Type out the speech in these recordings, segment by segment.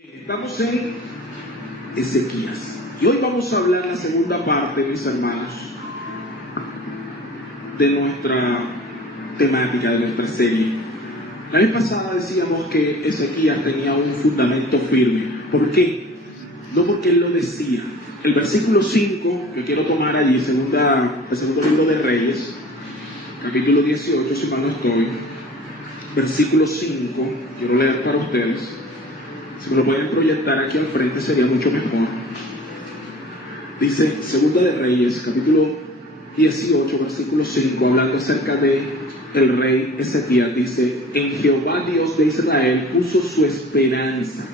Estamos en Ezequías y hoy vamos a hablar la segunda parte, mis hermanos, de nuestra temática, de nuestra serie. La vez pasada decíamos que Ezequías tenía un fundamento firme. ¿Por qué? No porque él lo decía. El versículo 5 que quiero tomar allí, el segundo libro de Reyes, capítulo 18, si mal no estoy, versículo 5, quiero leer para ustedes. Si me lo pueden proyectar aquí al frente sería mucho mejor. Dice, Segunda de Reyes, capítulo 18, versículo 5, hablando acerca de el rey Ezequías, dice: en Jehová Dios de Israel puso su esperanza,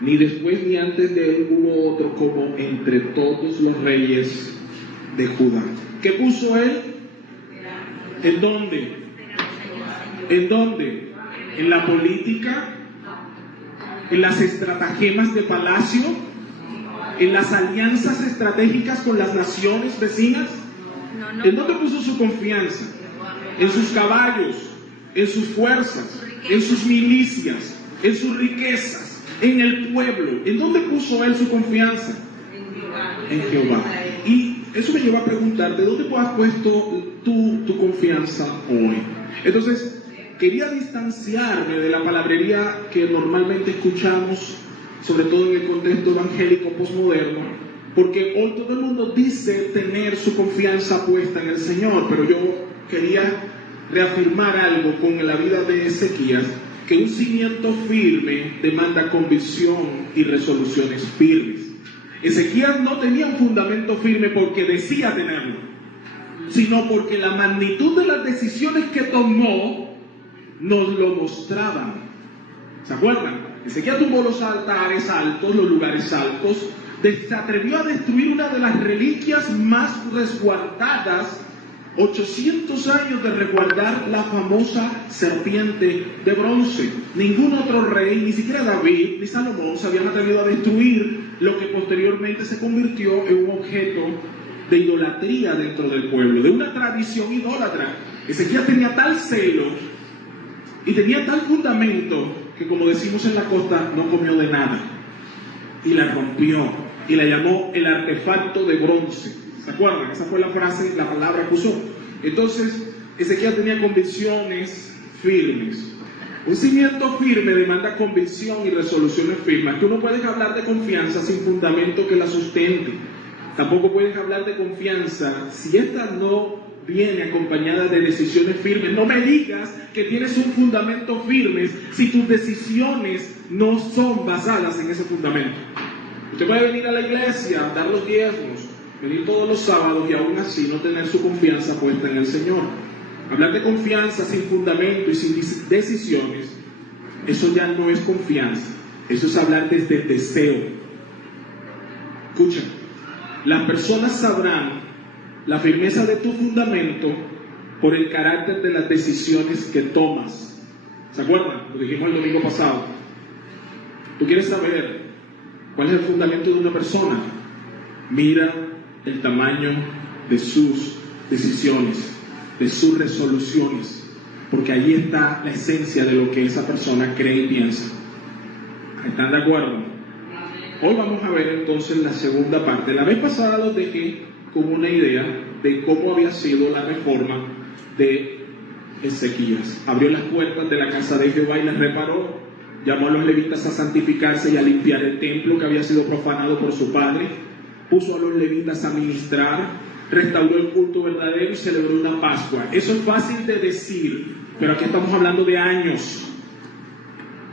ni después ni antes de él hubo otro como entre todos los reyes de Judá. ¿Qué puso él? ¿En dónde? ¿En dónde? ¿En la política? ¿En las estratagemas de palacio? ¿En las alianzas estratégicas con las naciones vecinas? ¿En dónde puso su confianza? En sus caballos, en sus fuerzas, en sus milicias, en sus riquezas, en el pueblo. ¿En dónde puso él su confianza? En Jehová. Y eso me lleva a preguntarte, ¿dónde has puesto tu confianza hoy? Entonces, quería distanciarme de la palabrería que normalmente escuchamos, sobre todo en el contexto evangélico posmoderno, porque hoy todo el mundo dice tener su confianza puesta en el Señor, pero yo quería reafirmar algo con la vida de Ezequías, que un cimiento firme demanda convicción y resoluciones firmes. Ezequías no tenía un fundamento firme porque decía tenerlo, sino porque la magnitud de las decisiones que tomó nos lo mostraban. ¿Se acuerdan? Ezequías tumbó los altares altos, los lugares altos, se atrevió a destruir una de las reliquias más resguardadas, 800 años de resguardar la famosa serpiente de bronce. Ningún otro rey, ni siquiera David ni Salomón, se habían atrevido a destruir lo que posteriormente se convirtió en un objeto de idolatría dentro del pueblo, de una tradición idólatra. Ezequías tenía tal celo y tenía tal fundamento que, como decimos en la costa, no comió de nada y la rompió y la llamó el artefacto de bronce. ¿Se acuerdan? Esa fue la frase, la palabra que usó. Entonces, Ezequías tenía convicciones firmes. Un cimiento firme demanda convicción y resoluciones firmes. Tú no puedes hablar de confianza sin fundamento que la sustente. Tampoco puedes hablar de confianza si esta no viene acompañada de decisiones firmes. No me digas que tienes un fundamento firme si tus decisiones no son basadas en ese fundamento. Usted puede venir a la iglesia, dar los diezmos, venir todos los sábados y aún así no tener su confianza puesta en el Señor. Hablar de confianza sin fundamento y sin decisiones, eso ya no es confianza, eso es hablar desde el deseo. Escucha, las personas sabrán la firmeza de tu fundamento por el carácter de las decisiones que tomas. ¿Se acuerdan? Lo dijimos el domingo pasado. ¿Tú quieres saber cuál es el fundamento de una persona? Mira el tamaño de sus decisiones, de sus resoluciones, porque allí está la esencia de lo que esa persona cree y piensa. ¿Están de acuerdo? Hoy vamos a ver entonces la segunda parte. La vez pasada los dejé con una idea de cómo había sido la reforma de Ezequías. Abrió las puertas de la casa de Jehová y las reparó. Llamó a los levitas a santificarse y a limpiar el templo que había sido profanado por su padre. Puso a los levitas a ministrar, restauró el culto verdadero y celebró una Pascua. Eso es fácil de decir, pero aquí estamos hablando de años.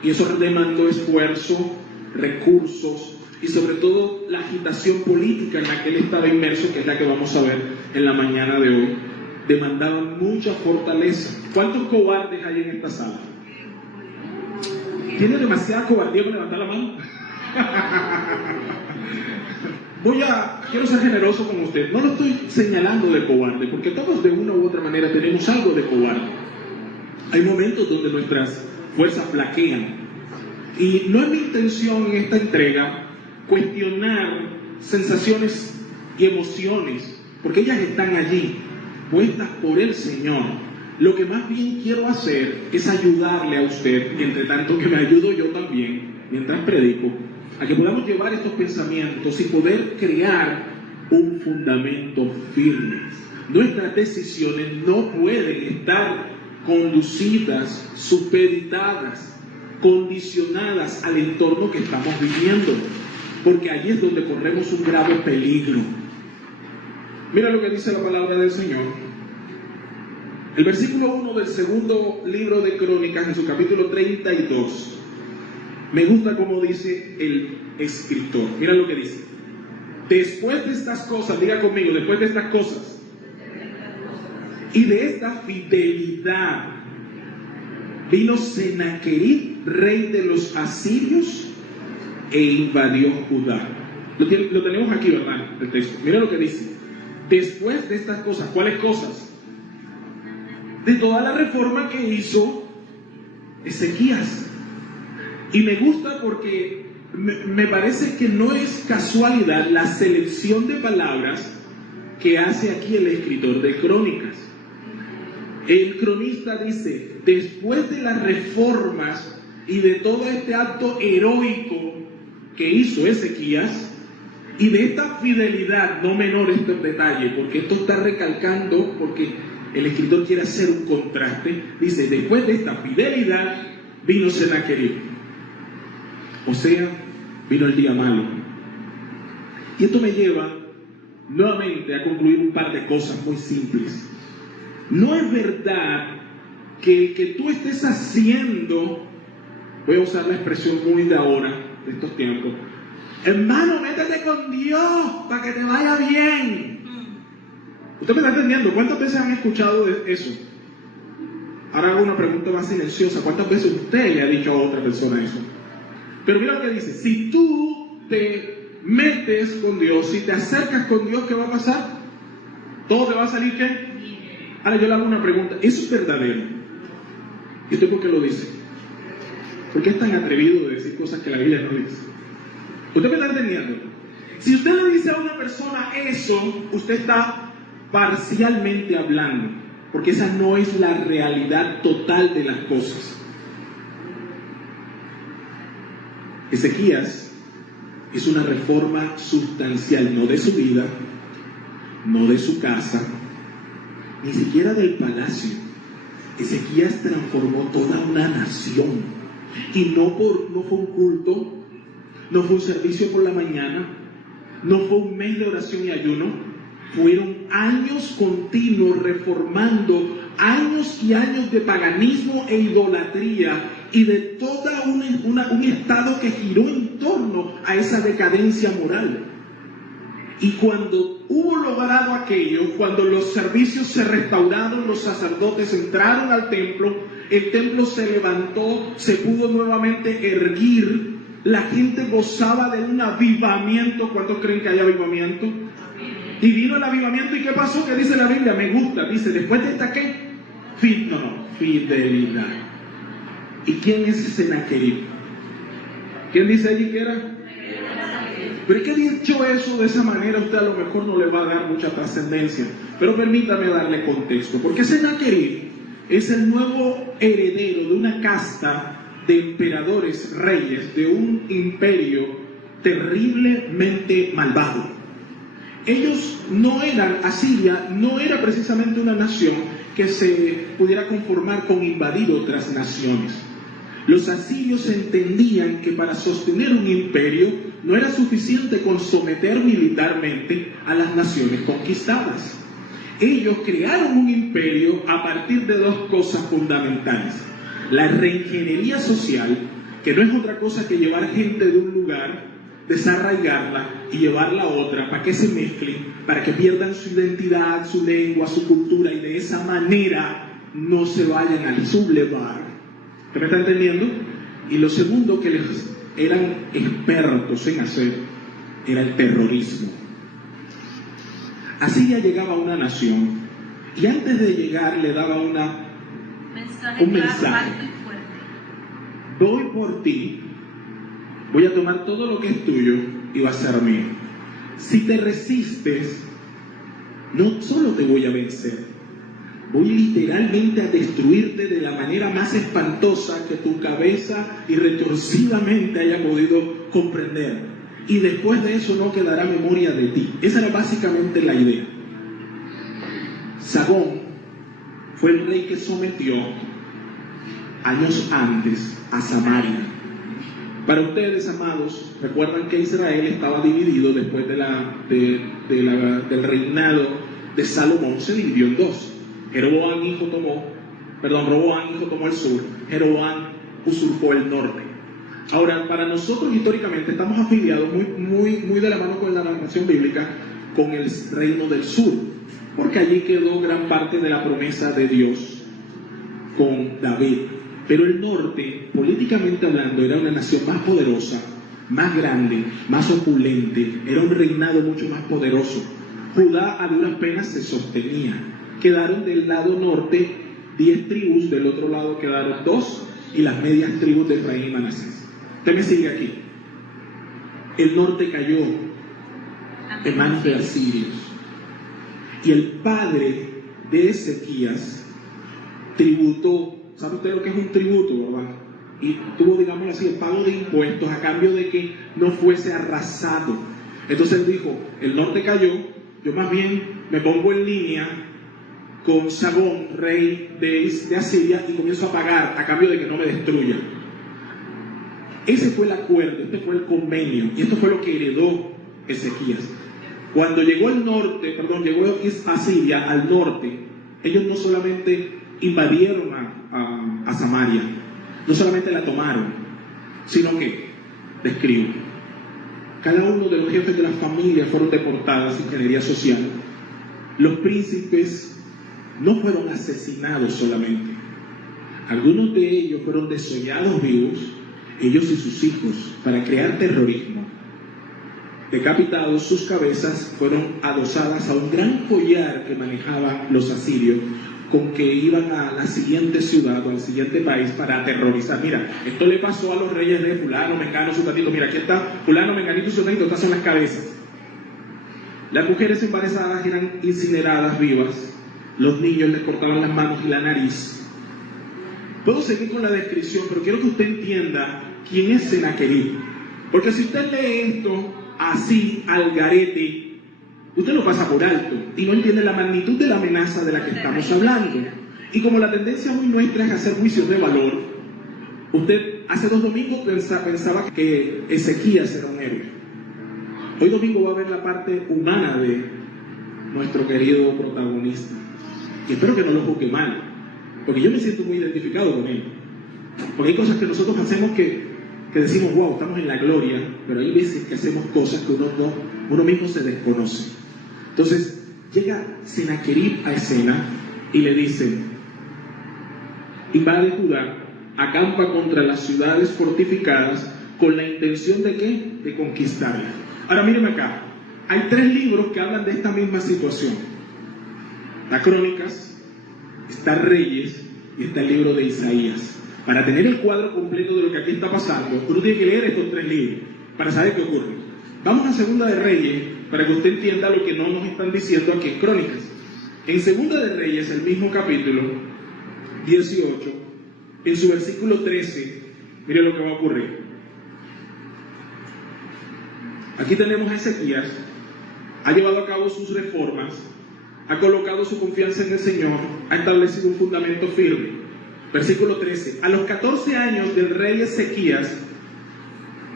Y eso demandó esfuerzo, recursos y sobre todo la agitación política en la que él estaba inmerso, que es la que vamos a ver en la mañana de hoy. Demandaba mucha fortaleza. ¿Cuántos cobardes hay en esta sala? ¿Tiene demasiada cobardía para levantar la mano? Quiero ser generoso con usted. No lo estoy señalando de cobarde, porque todos de una u otra manera tenemos algo de cobarde. Hay momentos donde nuestras fuerzas flaquean. Y no es mi intención en esta entrega cuestionar sensaciones y emociones, porque ellas están allí, puestas por el Señor. Lo que más bien quiero hacer es ayudarle a usted, y entre tanto que me ayudo yo también, mientras predico, a que podamos llevar estos pensamientos y poder crear un fundamento firme. Nuestras decisiones no pueden estar conducidas, supeditadas, condicionadas al entorno que estamos viviendo, porque allí es donde corremos un grave peligro. Mira lo que dice la palabra del Señor. El versículo 1 del segundo libro de Crónicas, en su capítulo 32, me gusta como dice el escritor. Mira lo que dice. Después de estas cosas, diga conmigo, después de estas cosas, y de esta fidelidad, vino Sennacherib, rey de los asirios, e invadió Judá. Lo tenemos aquí, ¿verdad? El texto. Mira lo que dice. Después de estas cosas, ¿cuáles cosas? De toda la reforma que hizo Ezequías. Y me gusta porque me parece que no es casualidad la selección de palabras que hace aquí el escritor de Crónicas. El cronista dice, después de las reformas y de todo este acto heroico que hizo Ezequías, y de esta fidelidad, no menor este detalle, porque esto está recalcando, porque el escritor quiere hacer un contraste, dice, después de esta fidelidad vino Sennacherib. O sea, vino el día malo. Y esto me lleva nuevamente a concluir un par de cosas muy simples. No es verdad que el que tú estés haciendo, voy a usar la expresión muy de ahora, de estos tiempos, hermano, métete con Dios para que te vaya bien. Usted me está entendiendo. ¿Cuántas veces han escuchado eso? Ahora hago una pregunta más silenciosa. ¿Cuántas veces usted le ha dicho a otra persona eso? Pero mira lo que dice. Si tú te metes con Dios, si te acercas con Dios, ¿qué va a pasar? ¿Todo te va a salir qué? Ahora yo le hago una pregunta. ¿Eso es verdadero? ¿Y usted por qué lo dice? ¿Por qué es tan atrevido de decir cosas que la Biblia no dice? ¿Usted me está entendiendo? Si usted le dice a una persona eso, usted está parcialmente hablando, porque esa no es la realidad total de las cosas. Ezequías hizo una reforma sustancial, no de su vida, no de su casa, ni siquiera del palacio. Ezequías transformó toda una nación, y no fue un culto, no fue un servicio por la mañana, no fue un mes de oración y ayuno, fueron años continuos reformando, años y años de paganismo e idolatría, y de todo un estado que giró en torno a esa decadencia moral. Y cuando hubo logrado aquello, cuando los servicios se restauraron, los sacerdotes entraron al templo, el templo se levantó, se pudo nuevamente erguir, la gente gozaba de un avivamiento. ¿Cuántos creen que hay avivamiento? Y vino el avivamiento, ¿y qué pasó? ¿Qué dice la Biblia? Me gusta, dice, después de esta ¿qué? Fidelidad. ¿Y quién es Sennacherib? ¿Quién dice allí que era? Pero es que dicho eso de esa manera, usted a lo mejor no le va a dar mucha trascendencia. Pero permítame darle contexto. Porque Sennacherib es el nuevo heredero de una casta de emperadores, reyes, de un imperio terriblemente malvado. Ellos no eran, Asiria no era precisamente una nación que se pudiera conformar con invadir otras naciones. Los asirios entendían que para sostener un imperio no era suficiente con someter militarmente a las naciones conquistadas. Ellos crearon un imperio a partir de dos cosas fundamentales. La reingeniería social, que no es otra cosa que llevar gente de un lugar, desarraigarla y llevarla a otra para que se mezclen, para que pierdan su identidad, su lengua, su cultura, y de esa manera no se vayan al sublevar. ¿Usted me está entendiendo? Y lo segundo que eran expertos en hacer era el terrorismo. Así ya llegaba a una nación, y antes de llegar le daba un mensaje. Voy por ti, voy a tomar todo lo que es tuyo y va a ser mío. Si te resistes, no solo te voy a vencer, voy literalmente a destruirte de la manera más espantosa que tu cabeza irretorcidamente haya podido comprender. Y después de eso no quedará memoria de ti. Esa era básicamente la idea. Sagón fue el rey que sometió años antes a Samaria. Para ustedes, amados, recuerdan que Israel estaba dividido después del reinado de Salomón. Se dividió en dos. Roboam hijo tomó el sur, Jeroboam usurpó el norte. Ahora, para nosotros históricamente estamos afiliados muy de la mano con la narración bíblica con el reino del sur, porque allí quedó gran parte de la promesa de Dios con David. Pero el norte, políticamente hablando, era una nación más poderosa, más grande, más opulente, era un reinado mucho más poderoso. Judá a duras penas se sostenía. Quedaron del lado norte 10 tribus, del otro lado quedaron 2, y las medias tribus de Efraín y Manasés. Usted me sigue aquí. El norte cayó en manos de asirios. Y el padre de Ezequías tributó. ¿Sabe usted lo que es un tributo, verdad? Y tuvo, digamos así, el pago de impuestos a cambio de que no fuese arrasado. Entonces él dijo, el norte cayó, yo más bien me pongo en línea con Sagón, rey de Asiria, y comienzo a pagar a cambio de que no me destruya. Ese fue el acuerdo, este fue el convenio, y esto fue lo que heredó Ezequías. Cuando llegó llegó Asiria al norte, ellos no solamente invadieron a Samaria, no solamente la tomaron, sino que, describo, cada uno de los jefes de las familias fueron deportadas, ingeniería social. Los príncipes no fueron asesinados solamente, algunos de ellos fueron desollados vivos, ellos y sus hijos, para crear terrorismo. Decapitados, sus cabezas fueron adosadas a un gran collar que manejaban los asirios, con que iban a la siguiente ciudad o al siguiente país para aterrorizar. Mira, esto le pasó a los reyes de fulano, mengano, sutatito. Mira, aquí está fulano, menganito, sutatito, estas son las cabezas. Las mujeres embarazadas eran incineradas vivas. Los niños les cortaban las manos y la nariz. Puedo seguir con la descripción, pero quiero que usted entienda quién es Sennacherib. Porque si usted lee esto así, al garete, usted lo pasa por alto y no entiende la magnitud de la amenaza de la que estamos hablando. Y como la tendencia muy nuestra es hacer juicios de valor, usted hace 2 domingos pensaba que Ezequías era un héroe. Hoy domingo va a ver la parte humana de nuestro querido protagonista. Y espero que no lo juzgue mal, porque yo me siento muy identificado con él. Porque hay cosas que nosotros hacemos que decimos, wow, estamos en la gloria, pero hay veces que hacemos cosas que uno mismo se desconoce. Entonces, llega Sennacherib a escena y le dice, invade Judá, acampa contra las ciudades fortificadas con la intención de ¿qué? De conquistarlas. Ahora mírenme acá, hay 3 libros que hablan de esta misma situación. Está Crónicas, está Reyes y está el libro de Isaías. Para tener el cuadro completo de lo que aquí está pasando, uno tiene que leer estos 3 libros para saber qué ocurre. Vamos a Segunda de Reyes para que usted entienda lo que no nos están diciendo aquí en Crónicas. En Segunda de Reyes, el mismo capítulo 18, en su versículo 13, mire lo que va a ocurrir. Aquí tenemos a Ezequías, ha llevado a cabo sus reformas, ha colocado su confianza en el Señor, ha establecido un fundamento firme. Versículo 13. A los 14 años del rey Ezequías,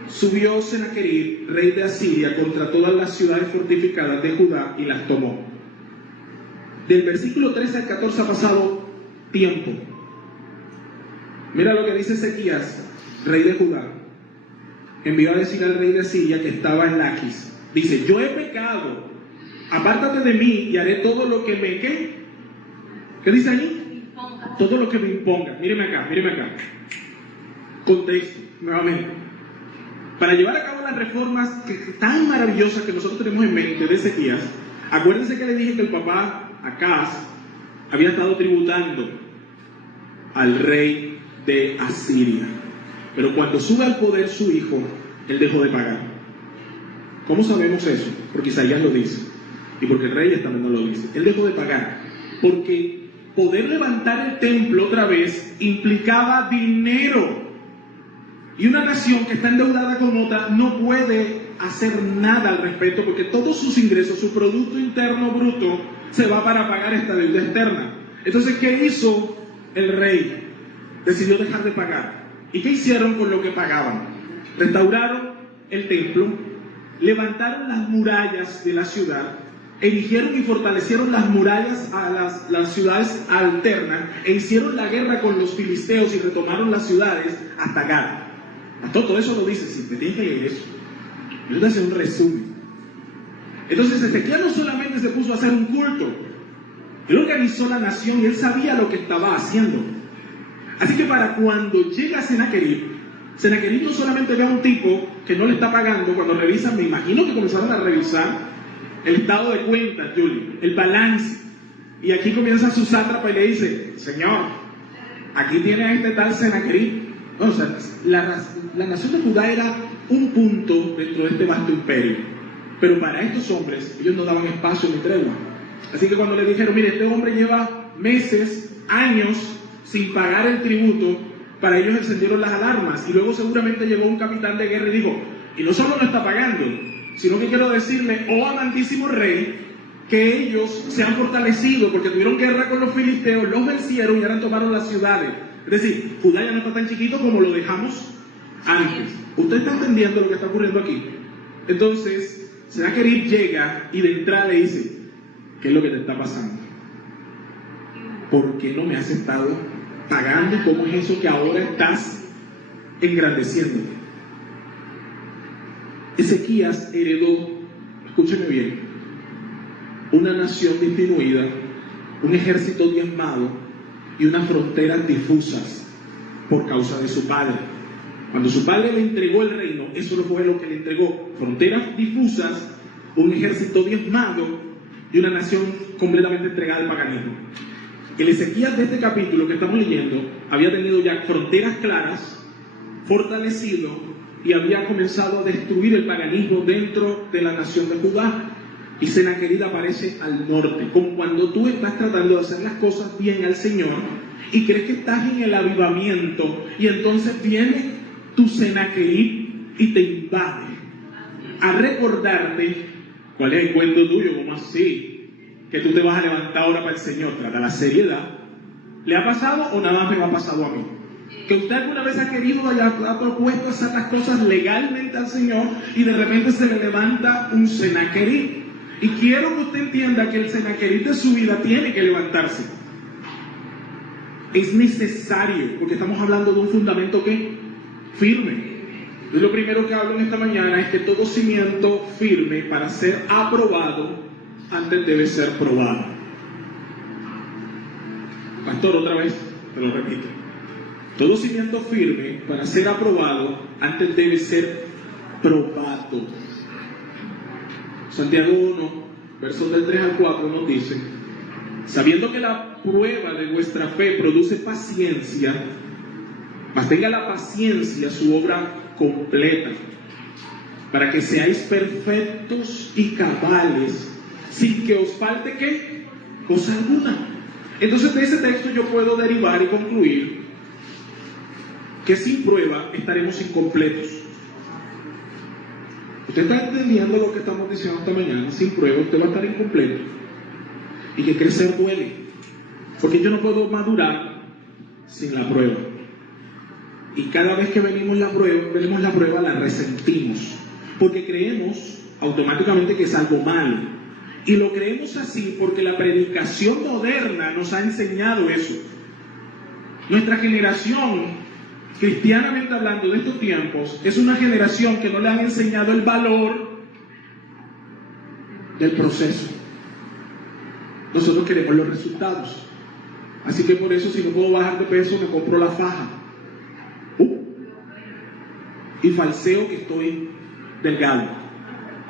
subió Sennacherib, rey de Asiria, contra todas las ciudades fortificadas de Judá y las tomó. Del versículo 13 al 14 ha pasado tiempo. Mira lo que dice Ezequías, rey de Judá. Envió a decir al rey de Asiria que estaba en Laquis. Dice, yo he pecado, apártate de mí y haré todo lo que me... ¿Qué dice allí? Todo lo que me imponga. Míreme acá. Contexto, nuevamente. Para llevar a cabo las reformas tan maravillosas que nosotros tenemos en mente de Ezequías, acuérdense que le dije que el papá, Acaz, había estado tributando al rey de Asiria. Pero cuando sube al poder su hijo, él dejó de pagar. ¿Cómo sabemos eso? Porque Isaías lo dice. Y porque el rey también no lo dice. Él dejó de pagar. Porque poder levantar el templo otra vez implicaba dinero. Y una nación que está endeudada con otra no puede hacer nada al respecto porque todos sus ingresos, su Producto Interno Bruto, se va para pagar esta deuda externa. Entonces, ¿qué hizo el rey? Decidió dejar de pagar. ¿Y qué hicieron con lo que pagaban? Restauraron el templo, levantaron las murallas de la ciudad, erigieron y fortalecieron las murallas a las ciudades alternas e hicieron la guerra con los filisteos y retomaron las ciudades hasta Gad. Todo eso lo dice, si te tienes que leer eso. Yo te hago un resumen. Entonces Ezequiel no solamente se puso a hacer un culto, él organizó la nación y él sabía lo que estaba haciendo. Así que para cuando llega Sennacherib no solamente ve a un tipo que no le está pagando. Cuando revisan, me imagino que comenzaron a revisar el estado de cuentas, Julio, el balance. Y aquí comienza su sátrapa y le dice: Señor, aquí tiene a este tal Sennacherib. No, o sea, la nación de Judá era un punto dentro de este vasto imperio. Pero para estos hombres, ellos no daban espacio ni tregua. Así que cuando le dijeron: mire, este hombre lleva meses, años sin pagar el tributo, para ellos encendieron las alarmas. Y luego seguramente llegó un capitán de guerra y dijo: y no solo no está pagando, sino que quiero decirle, oh amantísimo rey, que ellos se han fortalecido porque tuvieron guerra con los filisteos, los vencieron y ahora tomaron las ciudades. Es decir, Judá ya no está tan chiquito como lo dejamos antes. ¿Usted está entendiendo lo que está ocurriendo aquí? Entonces, Sennacherib llega y de entrada le dice: ¿qué es lo que te está pasando? ¿Por qué no me has estado pagando? ¿Cómo es eso que ahora estás engrandeciéndote? Ezequías heredó, escúcheme bien, una nación disminuida, un ejército diezmado y unas fronteras difusas por causa de su padre. Cuando su padre le entregó el reino, eso no fue lo que le entregó: fronteras difusas, un ejército diezmado y una nación completamente entregada al paganismo. El Ezequías de este capítulo que estamos leyendo había tenido ya fronteras claras, fortalecido, y había comenzado a destruir el paganismo dentro de la nación de Judá. Y Sennacherib aparece al norte, como cuando tú estás tratando de hacer las cosas bien al Señor y crees que estás en el avivamiento, y entonces viene tu Sennacherib y te invade a recordarte cuál es el cuento tuyo. ¿Cómo así? Que tú te vas a levantar ahora para el Señor. Trata la seriedad. ¿Le ha pasado o nada más me ha pasado a mí? Que usted alguna vez ha querido, ha propuesto hacer las cosas legalmente al Señor y de repente se le levanta un Sennacherib. Y quiero que usted entienda que el Sennacherib de su vida tiene que levantarse. Es necesario, porque estamos hablando de un fundamento que firme. Y lo primero que hablo en esta mañana es que todo cimiento firme, para ser aprobado, antes debe ser probado. Pastor, otra vez, te lo repito. Todo cimiento firme, para ser aprobado, antes debe ser probado. Santiago 1, versos del 3 al 4 nos dice: sabiendo que la prueba de vuestra fe produce paciencia, mas tenga la paciencia su obra completa, para que seáis perfectos y cabales, sin que os falte ¿qué? Cosa alguna. Entonces de ese texto yo puedo derivar y concluir que sin prueba estaremos incompletos. Usted está entendiendo lo que estamos diciendo esta mañana. Sin prueba usted va a estar incompleto. Y que crecer duele, porque yo no puedo madurar sin la prueba. Y cada vez que venimos la prueba la resentimos, porque creemos automáticamente que es algo malo. Y lo creemos así porque la predicación moderna nos ha enseñado eso. Nuestra generación, cristianamente hablando, de estos tiempos, es una generación que no le han enseñado el valor del proceso. Nosotros queremos los resultados. Así que por eso, si no puedo bajar de peso, me compro la faja. Y falseo que estoy delgado.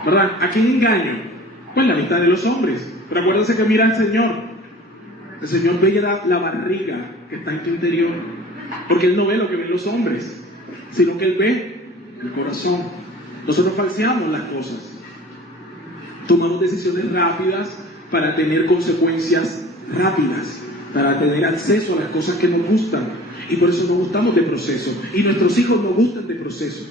¿Verdad? ¿A quién engaño? Pues la mitad de los hombres. Pero acuérdense que mira al Señor. El Señor ve la barriga que está en tu interior. Porque Él no ve lo que ven los hombres, sino que Él ve el corazón. Nosotros falseamos las cosas. Tomamos decisiones rápidas para tener consecuencias rápidas. para tener acceso a las cosas que nos gustan. Y por eso nos gustamos de proceso. Y nuestros hijos nos gustan de proceso.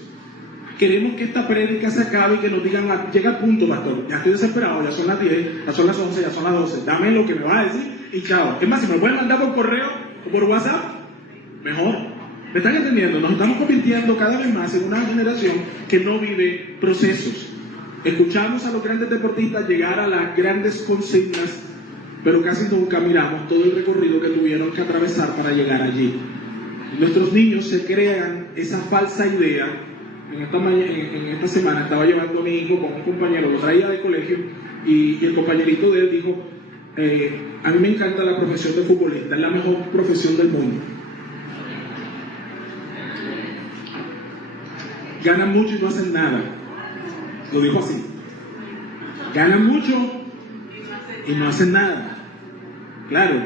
Queremos que esta prédica se acabe y que nos digan, llega al punto, pastor, ya estoy desesperado, ya son las 10, ya son las 11, ya son las 12, dame lo que me vas a decir y chao. Es más, si me lo pueden mandar por correo o por WhatsApp, mejor. ¿Me están entendiendo? Nos estamos convirtiendo cada vez más en una generación que no vive procesos. Escuchamos a los grandes deportistas llegar a las grandes consignas, pero casi nunca miramos todo el recorrido que tuvieron que atravesar para llegar allí. Nuestros niños se crean esa falsa idea. En esta semana estaba llevando a mi hijo con un compañero, lo traía de colegio, y el compañerito de él dijo, a mí me encanta la profesión de futbolista, es la mejor profesión del mundo. Ganan mucho y no hacen nada. Lo dijo así. Ganan mucho y no hacen nada. Claro,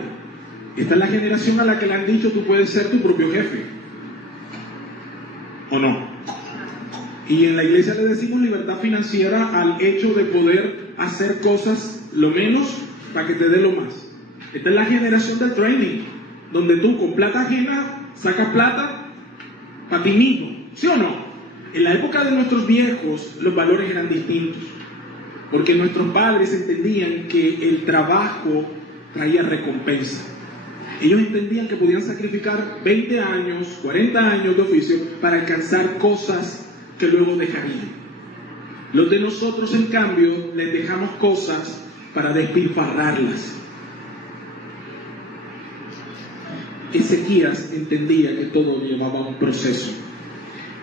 esta es la generación a la que le han dicho, tú puedes ser tu propio jefe. ¿O no? Y en la iglesia le decimos libertad financiera al hecho de poder hacer cosas lo menos para que te dé lo más. Esta es la generación del training, donde tú con plata ajena sacas plata para ti mismo, ¿sí o no? En la época de nuestros viejos los valores eran distintos, porque nuestros padres entendían que el trabajo traía recompensa. Ellos entendían que podían sacrificar 20 años, 40 años de oficio para alcanzar cosas que luego dejarían. Los de nosotros, en cambio, les dejamos cosas para despilfarrarlas. Ezequías entendía que todo llevaba un proceso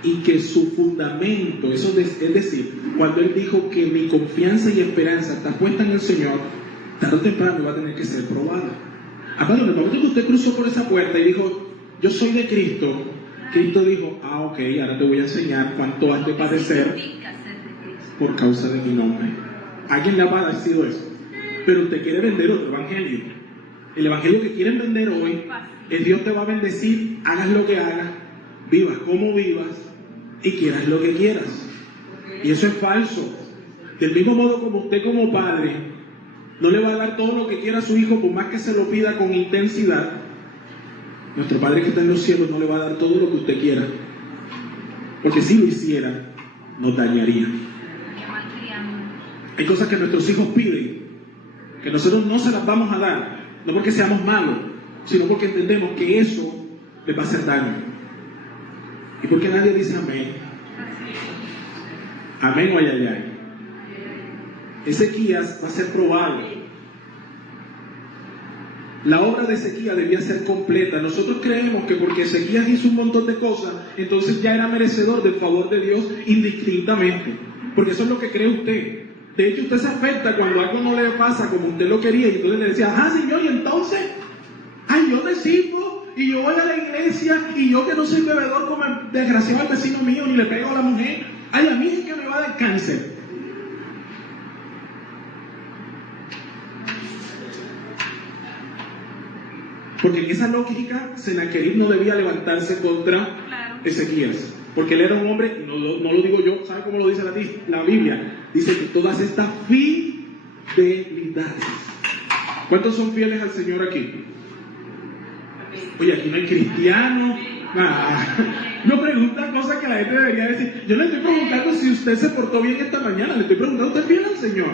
y que su fundamento, es decir, cuando él dijo que mi confianza y esperanza está puesta en el Señor, tarde o temprano va a tener que ser probada. Aparte, en el momento que usted cruzó por esa puerta y dijo, yo soy de Cristo, Cristo dijo, ok, ahora te voy a enseñar cuánto has de padecer por causa de mi nombre. ¿Alguien le ha padecido eso? Pero usted quiere vender otro evangelio. El evangelio que quieren vender hoy es Dios te va a bendecir, hagas lo que hagas, vivas como vivas y quieras lo que quieras. Y eso es falso. Del mismo modo como usted como padre no le va a dar todo lo que quiera a su hijo por más que se lo pida con intensidad, nuestro Padre que está en los cielos no le va a dar todo lo que usted quiera, porque si lo hiciera nos dañaría. Hay cosas que nuestros hijos piden que nosotros no se las vamos a dar, no porque seamos malos, sino porque entendemos que eso les va a hacer daño. Y porque nadie dice amén. Amén o ay, ay, ay. Ezequías va a ser probado. La obra de Ezequías debía ser completa. Nosotros creemos que porque Ezequías hizo un montón de cosas, entonces ya era merecedor del favor de Dios indistintamente. Porque eso es lo que cree usted. De hecho, usted se afecta cuando algo no le pasa como usted lo quería. Y entonces le decía, ajá, Señor, y entonces, ay, yo te sirvo, y yo voy a la iglesia, y yo que no soy bebedor como el desgraciado al vecino mío, ni le pego a la mujer. Ay, a mí es que me va a dar cáncer. Porque en esa lógica, Sennacherib no debía levantarse contra Ezequías. Porque él era un hombre, no lo digo yo, ¿sabe cómo lo dice la Biblia? Dice que todas estas fidelidades. ¿Cuántos son fieles al Señor aquí? Oye, aquí no hay cristianos. No preguntan cosas que la gente debería decir. Yo le estoy preguntando si usted se portó bien esta mañana. Le estoy preguntando, ¿usted es fiel al Señor?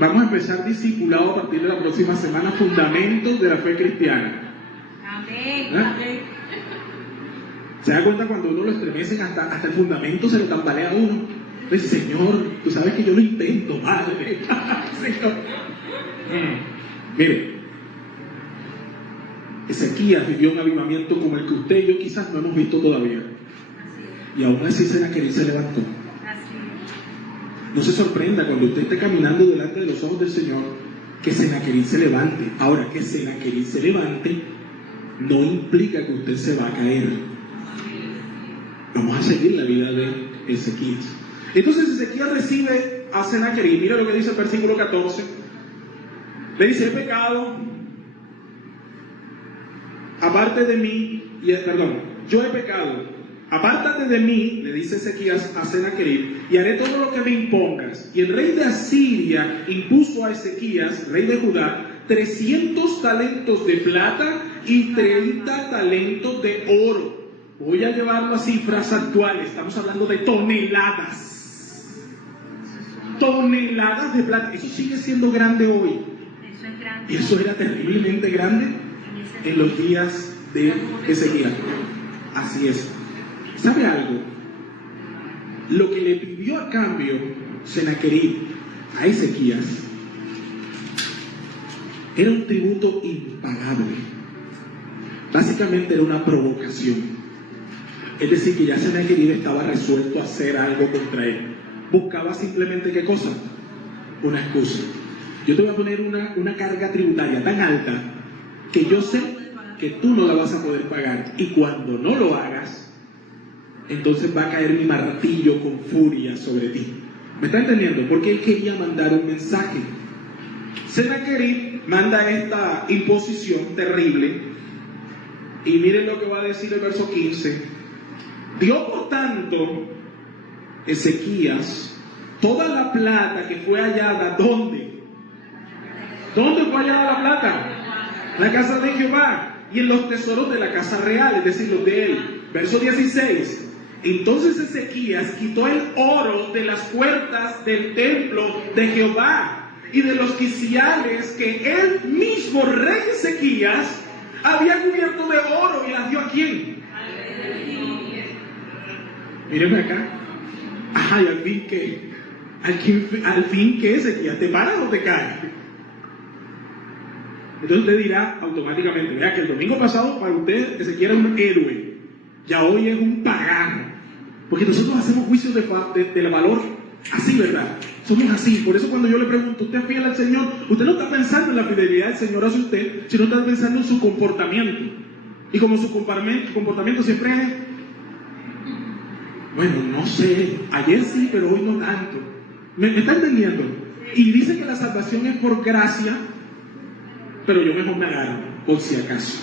Vamos a empezar discipulado a partir de la próxima semana, fundamentos de la fe cristiana. Amén. ¿Se da cuenta cuando uno lo estremecen hasta el fundamento se lo tambalea a uno? Dice, Señor, tú sabes que yo lo intento, Padre. Señor. Mire, Ezequías vivió un avivamiento como el que usted y yo quizás no hemos visto todavía. Y aún así Sennacherib se levantó. No se sorprenda cuando usted esté caminando delante de los ojos del Señor que Sennacherib se levante. Ahora, que Sennacherib se levante no implica que usted se va a caer. Vamos a seguir la vida de Ezequías. Entonces Ezequías recibe a Sennacherib. Mira lo que dice el versículo 14. Le dice, he pecado, aparte de mí, yo he pecado, apártate de mí, le dice Ezequías a Sennacherib, y haré todo lo que me impongas. Y el rey de Asiria impuso a Ezequías, rey de Judá, 300 talentos de plata y 30 talentos de oro. Voy a llevarlo a cifras actuales, estamos hablando de toneladas. Toneladas de plata, eso sigue siendo grande hoy. Y eso era terriblemente grande en los días de Ezequías. Así es. ¿Sabe algo? Lo que le pidió a cambio Sennacherib a Ezequías era un tributo impagable. Básicamente era una provocación. Es decir, que ya Sennacherib estaba resuelto a hacer algo contra él. Buscaba simplemente, ¿qué cosa? Una excusa. Yo te voy a poner una carga tributaria tan alta que yo sé que tú no la vas a poder pagar. Y cuando no lo hagas, entonces va a caer mi martillo con furia sobre ti. ¿Me está entendiendo? Porque él quería mandar un mensaje. Sennacherib manda esta imposición terrible. Y miren lo que va a decir el verso 15. Dio por tanto Ezequías toda la plata que fue hallada. ¿Dónde? ¿Dónde fue hallada la plata? La casa de Jehová y en los tesoros de la casa real, es decir, los de él. Verso 16. Entonces Ezequías quitó el oro de las puertas del templo de Jehová y de los quiciales que él mismo, rey Ezequías, había cubierto de oro, y las dio ¿a quién? Mírenme acá. Ay, al fin que, al fin que Ezequías, ¿te paras o te caes? Entonces usted dirá automáticamente, vea que el domingo pasado para usted Ezequiel era un héroe, ya hoy es un pagano. Porque nosotros hacemos juicios de valor así, ¿verdad? Somos así. Por eso cuando yo le pregunto, ¿usted es fiel al Señor? Usted no está pensando en la fidelidad del Señor hacia usted, sino está pensando en su comportamiento. Y como su comportamiento siempre es, bueno, no sé, ayer sí, pero hoy no tanto. ¿Me está entendiendo? Y dice que la salvación es por gracia, pero yo mejor me agarro, por si acaso.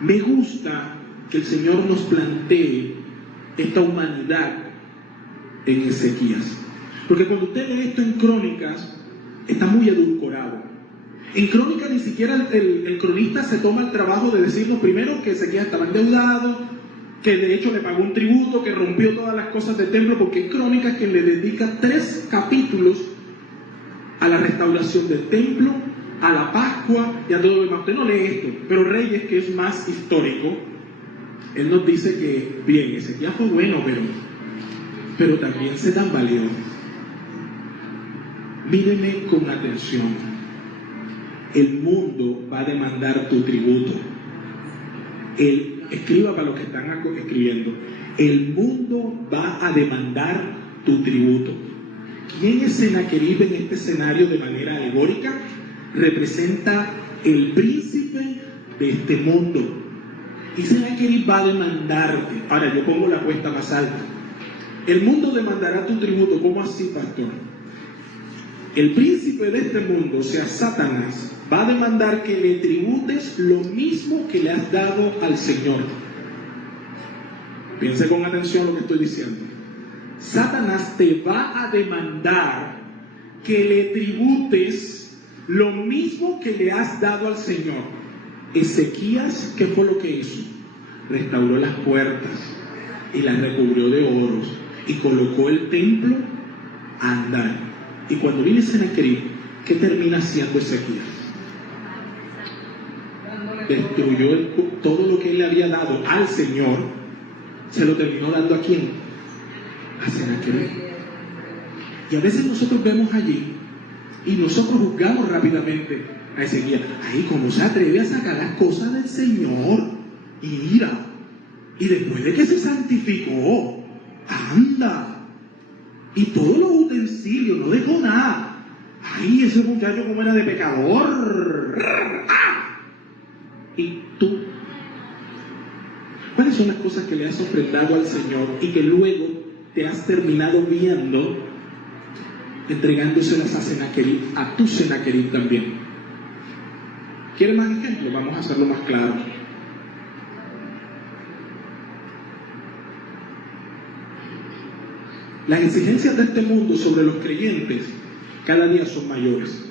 Me gusta que el Señor nos plantee esta humanidad en Ezequías. Porque cuando usted lee esto en Crónicas, está muy edulcorado. En Crónicas ni siquiera el cronista se toma el trabajo de decirnos primero que Ezequías estaba endeudado, que de hecho le pagó un tributo, que rompió todas las cosas del templo, porque en Crónicas que le dedica 3 capítulos a la restauración del templo, a la Pascua y a todo lo demás. Usted no lee esto, pero Reyes, que es más histórico, él nos dice que, bien, Ezequías fue bueno, pero también se tambaleó. Míreme con atención. El mundo va a demandar tu tributo. Escriba para los que están escribiendo. El mundo va a demandar tu tributo. ¿Quién es Sennacherib en este escenario de manera alegórica? Representa el príncipe de este mundo. Y Sennacherib va a demandarte. Ahora yo pongo la apuesta más alta. El mundo demandará tu tributo. ¿Cómo así, pastor? El príncipe de este mundo, o sea, Satanás, va a demandar que le tributes lo mismo que le has dado al Señor. Piense con atención lo que estoy diciendo. Satanás te va a demandar que le tributes lo mismo que le has dado al Señor. Ezequías, ¿qué fue lo que hizo? Restauró las puertas y las recubrió de oros y colocó el templo a andar. Y cuando viene Sennacherib, ¿qué termina haciendo Ezequías? Destruyó todo lo que él le había dado al Señor, se lo terminó dando ¿a quién? A Sennacherib. Y a veces nosotros vemos allí y nosotros juzgamos rápidamente a Ezequías. Ay, ¿cómo se atreve a sacar las cosas del Señor? Y mira, y después de que se santificó, anda, y todos los utensilios, no dejó nada. Ay, ese muchacho como era de pecador. ¿Y tú? ¿Cuáles son las cosas que le has ofrendado al Señor y que luego te has terminado viendo entregándoselas a Sennacherib, a tu Sennacherib también? ¿Quiere más ejemplos? Vamos a hacerlo más claro. Las exigencias de este mundo sobre los creyentes cada día son mayores.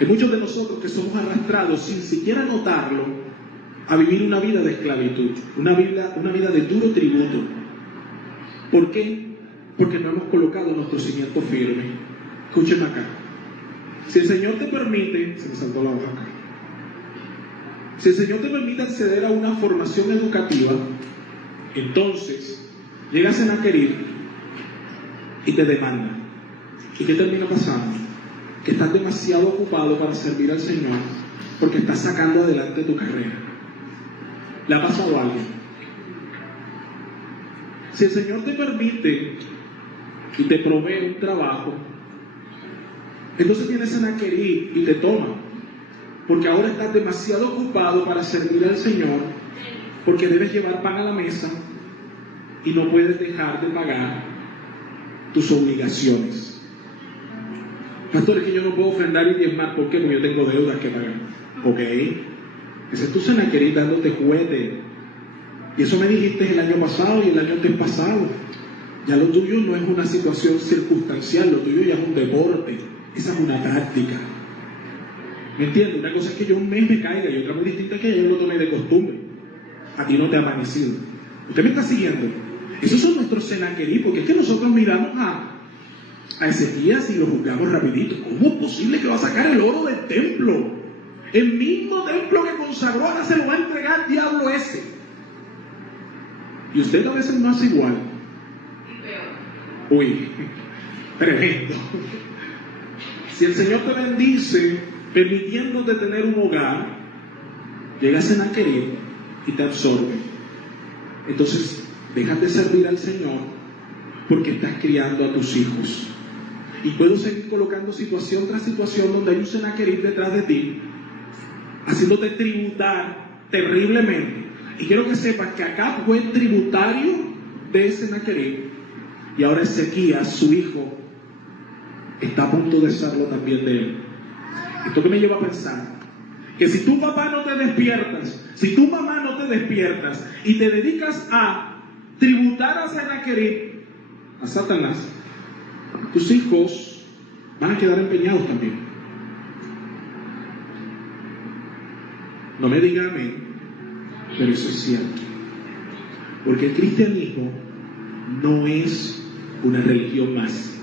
Hay muchos de nosotros que somos arrastrados sin siquiera notarlo a vivir una vida de esclavitud, una vida de duro tributo. ¿Por qué? Porque no hemos colocado nuestro cimiento firme. Escúcheme acá. Si el Señor te permite, se me saltó la hoja acá. Si el Señor te permite acceder a una formación educativa, entonces llega a Sennacherib y te demanda. ¿Y qué termina pasando? Que estás demasiado ocupado para servir al Señor porque estás sacando adelante tu carrera. ¿Le ha pasado algo? Si el Señor te permite y te provee un trabajo, entonces vienes Sennacherib y te toma, porque ahora estás demasiado ocupado para servir al Señor, porque debes llevar pan a la mesa y no puedes dejar de pagar tus obligaciones. Pastor, es que yo no puedo ofrendar y diezmar. ¿Por qué? Porque yo tengo deudas que pagar. Ok, ese es tu Sennacherib dándote juguete. Y eso me dijiste el año pasado y el año antes pasado. Ya lo tuyo no es una situación circunstancial, lo tuyo ya es un deporte. Esa es una práctica. ¿Me entiendes? Una cosa es que yo un mes me caiga y otra muy distinta es que yo lo tomé de costumbre. A ti no te ha amanecido. ¿Usted me está siguiendo? Esos son nuestros Sennacherib, porque es que nosotros miramos a Ezequías y lo juzgamos rapidito. ¿Cómo es posible que va a sacar el oro del templo? El mismo templo que consagró, ahora se lo va a entregar al diablo ese. Y usted a veces no hace igual. Uy, tremendo. Si el Señor te bendice permitiéndote tener un hogar, llega a Sennacherib y te absorbe. Entonces dejas de servir al Señor porque estás criando a tus hijos. Y puedo seguir colocando situación tras situación donde hay un Sennacherib detrás de ti, haciéndote tributar terriblemente. Y quiero que sepas que acá fue tributario de Sennacherib, y ahora Ezequías, su hijo, está a punto de serlo también de él. Esto que me lleva a pensar que si tu papá no te despiertas, si tu mamá no te despiertas y te dedicas a tributar a Sennacherib, a Satanás, tus hijos van a quedar empeñados también. No me diga amén, pero eso es cierto. Porque el cristianismo no es una religión más.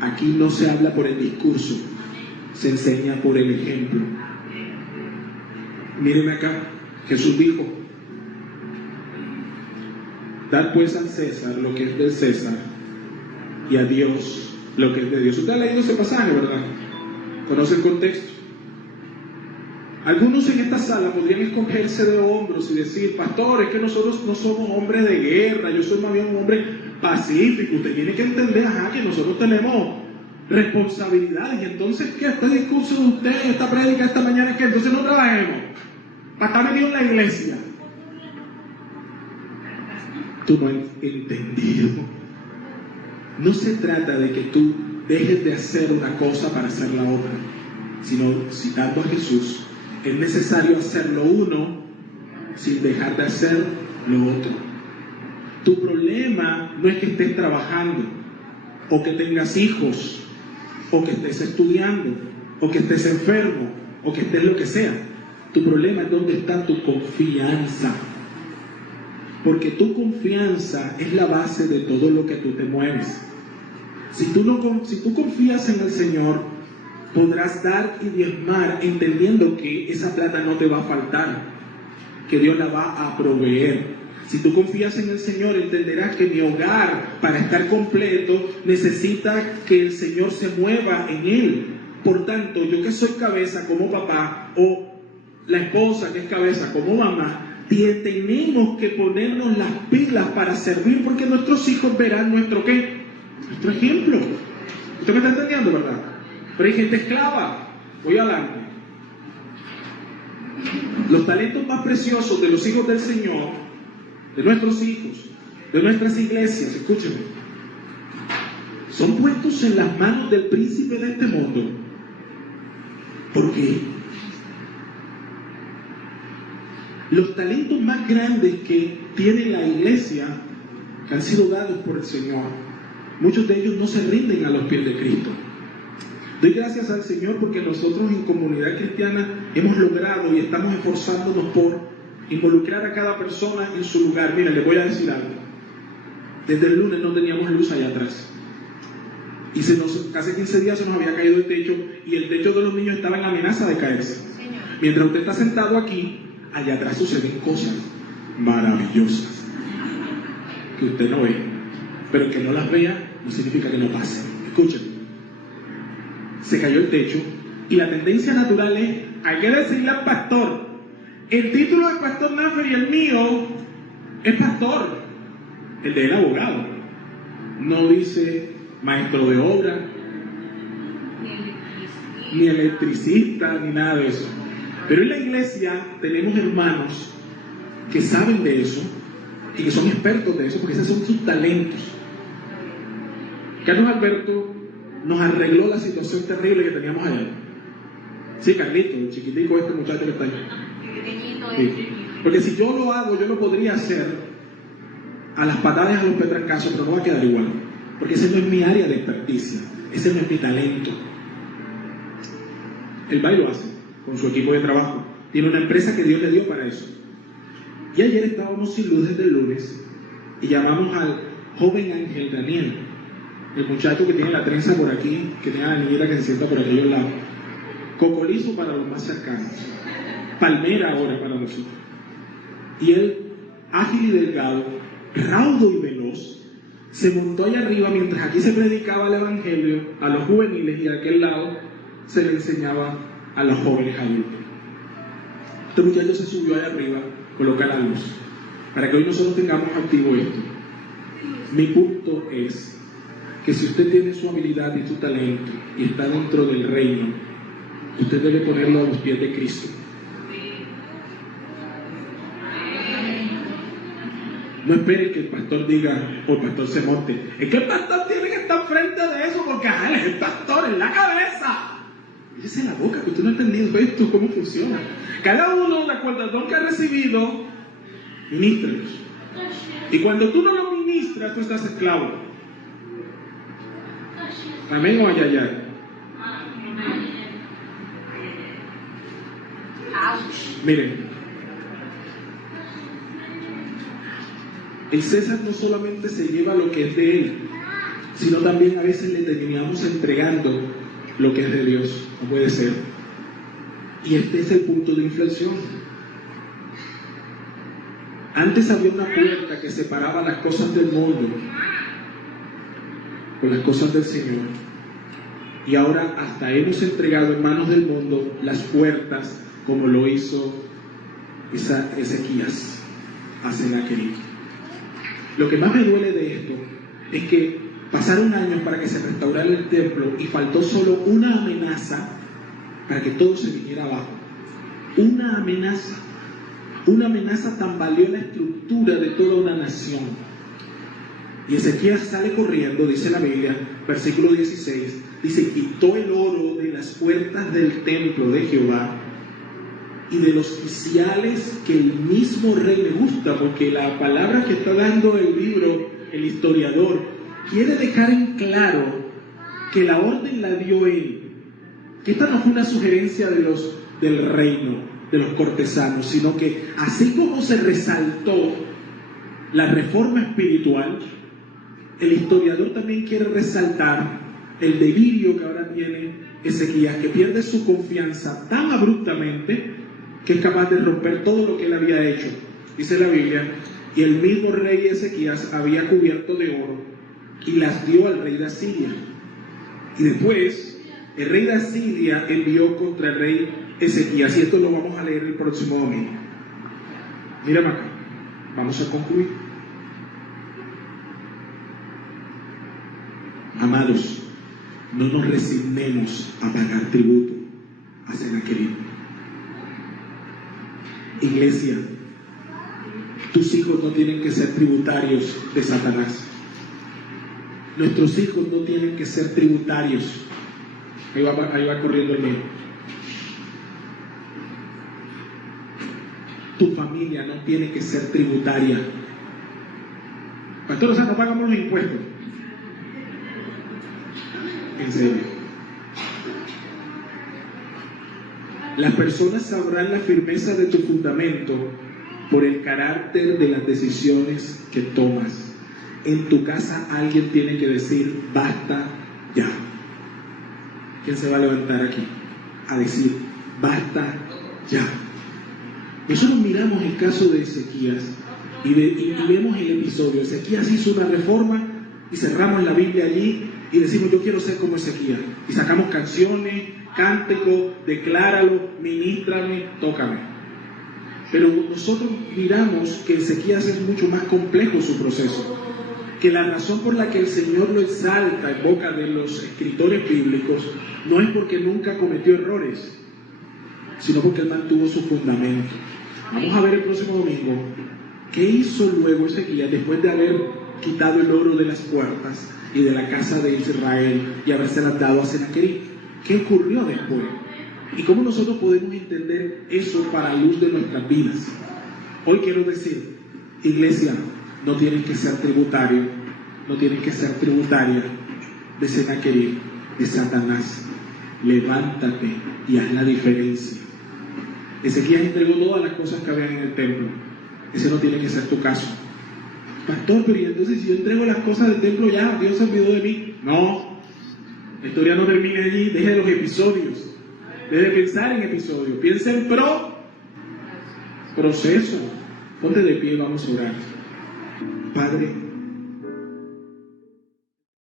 Aquí no se habla por el discurso, se enseña por el ejemplo. Mírenme acá, Jesús dijo: dad pues al César lo que es del César y a Dios lo que es de Dios. Usted ha leído ese pasaje, ¿verdad? ¿Conoce el contexto? Algunos en esta sala podrían escogerse de hombros y decir: pastor, es que nosotros no somos hombres de guerra, yo soy más bien un hombre pacífico. Usted tiene que entender, que nosotros tenemos responsabilidades. Y entonces, ¿qué? Este discurso de usted, esta prédica esta mañana, es que entonces no trabajemos para estar metido en la iglesia. Tú no has entendido. No se trata de que tú dejes de hacer una cosa para hacer la otra, sino, citando a Jesús, es necesario hacer lo uno sin dejar de hacer lo otro. Tu problema no es que estés trabajando, o que tengas hijos, o que estés estudiando, o que estés enfermo, o que estés lo que sea. Tu problema es dónde está tu confianza. Porque tu confianza es la base de todo lo que tú te mueves. Si tú confías en el Señor, podrás dar y diezmar entendiendo que esa plata no te va a faltar, que Dios la va a proveer. Si tú confías en el Señor, entenderás que mi hogar, para estar completo, necesita que el Señor se mueva en él. Por tanto, yo que soy cabeza como papá, o la esposa que es cabeza como mamá, tenemos que ponernos las pilas para servir, porque nuestros hijos verán nuestro ¿qué? Nuestro ejemplo. ¿Usted me está entendiendo, verdad? Pero hay gente esclava. Voy adelante. Los talentos más preciosos de los hijos del Señor, de nuestros hijos, de nuestras iglesias, escúcheme, son puestos en las manos del príncipe de este mundo. ¿Por qué? Los talentos más grandes que tiene la iglesia que han sido dados por el Señor. Muchos de ellos no se rinden a los pies de Cristo. Doy gracias al Señor porque nosotros en Comunidad Cristiana hemos logrado y estamos esforzándonos por involucrar a cada persona en su lugar. Mira, les voy a decir algo. Desde el lunes no teníamos luz allá atrás. Y hace 15 días se nos había caído el techo y el techo de los niños estaba en amenaza de caerse. Mientras usted está sentado aquí, allá atrás suceden cosas maravillosas que usted no ve, pero que no las vea no significa que no pasen. Escuchen, se cayó el techo y la tendencia natural es: hay que decirle al pastor. El título del pastor Nafer y el mío es pastor, el de él abogado. No dice maestro de obra, ni electricista, ni nada de eso. Pero en la iglesia tenemos hermanos que saben de eso y que son expertos de eso, porque esos son sus talentos. Carlos Alberto nos arregló la situación terrible que teníamos allá. Sí, Carlito, el chiquitico, este muchacho que está allá. Sí. Porque si yo lo hago, yo lo podría hacer a las patadas, a los petrancazos, pero no va a quedar igual. Porque ese no es mi área de experticia, ese no es mi talento. Él va y lo hace con su equipo de trabajo. Tiene una empresa que Dios le dio para eso. Y ayer estábamos sin luz desde el lunes y llamamos al joven Ángel Daniel, el muchacho que tiene la trenza por aquí, que tiene la niñera que se sienta por aquellos lados. Cocolizo para los más cercanos, palmera ahora para nosotros. Y él, ágil y delgado, raudo y veloz, se montó allá arriba mientras aquí se predicaba el evangelio a los juveniles y a aquel lado se le enseñaba a los jóvenes adultos. Este muchacho se subió allá arriba, coloca la luz, para que hoy nosotros tengamos activo esto. Mi punto es que si usted tiene su habilidad y su talento y está dentro del reino, usted debe ponerlo a los pies de Cristo. No espere que el pastor diga, o el pastor se monte. Es que el pastor tiene que estar frente de eso porque él es el pastor en la cabeza. Cállese la boca, que usted no ha entendido esto, cómo funciona. Cada uno, de acuerdo al don que ha recibido, ministrelos. Y cuando tú no lo ministras, tú estás esclavo. Amén o ayayay. Miren, el César no solamente se lleva lo que es de él, sino también a veces le terminamos entregando lo que es de Dios. No puede ser. Y este es el punto de inflexión. Antes había una puerta que separaba las cosas del mundo con las cosas del Señor. Y ahora hasta hemos entregado en manos del mundo las puertas, como lo hizo Ezequías a Sennacherib. Lo que más me duele de esto es que pasaron años para que se restaurara el templo y faltó solo una amenaza para que todo se viniera abajo. Una amenaza tambaleó la estructura de toda una nación. Y Ezequías sale corriendo, dice la Biblia, versículo 16, dice: quitó el oro de las puertas del templo de Jehová y de los quiciales que el mismo rey me gusta, porque la palabra que está dando el libro, el historiador, quiere dejar en claro que la orden la dio él, que esta no fue una sugerencia del reino, de los cortesanos, sino que así como se resaltó la reforma espiritual, el historiador también quiere resaltar el delirio que ahora tiene Ezequías, que pierde su confianza tan abruptamente que es capaz de romper todo lo que él había hecho. Dice la Biblia: y el mismo rey Ezequías había cubierto de oro y las dio al rey de Asiria. Y después el rey de Asiria envió contra el rey Ezequías, y esto lo vamos a leer el próximo domingo. Mírame acá, vamos a concluir. Amados, no nos resignemos a pagar tributo a Sennacherib. Iglesia, tus hijos no tienen que ser tributarios de Satanás. Nuestros hijos no tienen que ser tributarios. Ahí va corriendo el mío. Tu familia no tiene que ser tributaria. Pastor, o sea, no pagamos los impuestos. En serio. Las personas sabrán la firmeza de tu fundamento por el carácter de las decisiones que tomas. En tu casa alguien tiene que decir, basta ya. ¿Quién se va a levantar aquí a decir, basta ya? Nosotros miramos el caso de Ezequías y vemos el episodio. Ezequías hizo una reforma y cerramos la Biblia allí y decimos, yo quiero ser como Ezequías. Y sacamos canciones, cántico, decláralo, ministrame, tócame. Pero nosotros miramos que Ezequías es mucho más complejo su proceso, que la razón por la que el Señor lo exalta en boca de los escritores bíblicos no es porque nunca cometió errores, sino porque él mantuvo su fundamento. Vamos a ver el próximo domingo qué hizo luego Ezequías después de haber quitado el oro de las puertas y de la casa de Israel y habérselas dado a Sennacherib. ¿Qué ocurrió después? ¿Y cómo nosotros podemos entender eso para la luz de nuestras vidas? Hoy quiero decir, iglesia, no tienes que ser tributario, no tienes que ser tributaria de Sennacherib, de Satanás. Levántate y haz la diferencia. Ezequías entregó todas las cosas que habían en el templo. Ese no tiene que ser tu caso. Pastor, pero ¿y entonces si yo entrego las cosas del templo ya, Dios se olvidó de mí? No, la historia no termina allí. Deje de los episodios, deje de pensar en episodios, piensa en proceso. Ponte de pie y vamos a orar. Padre,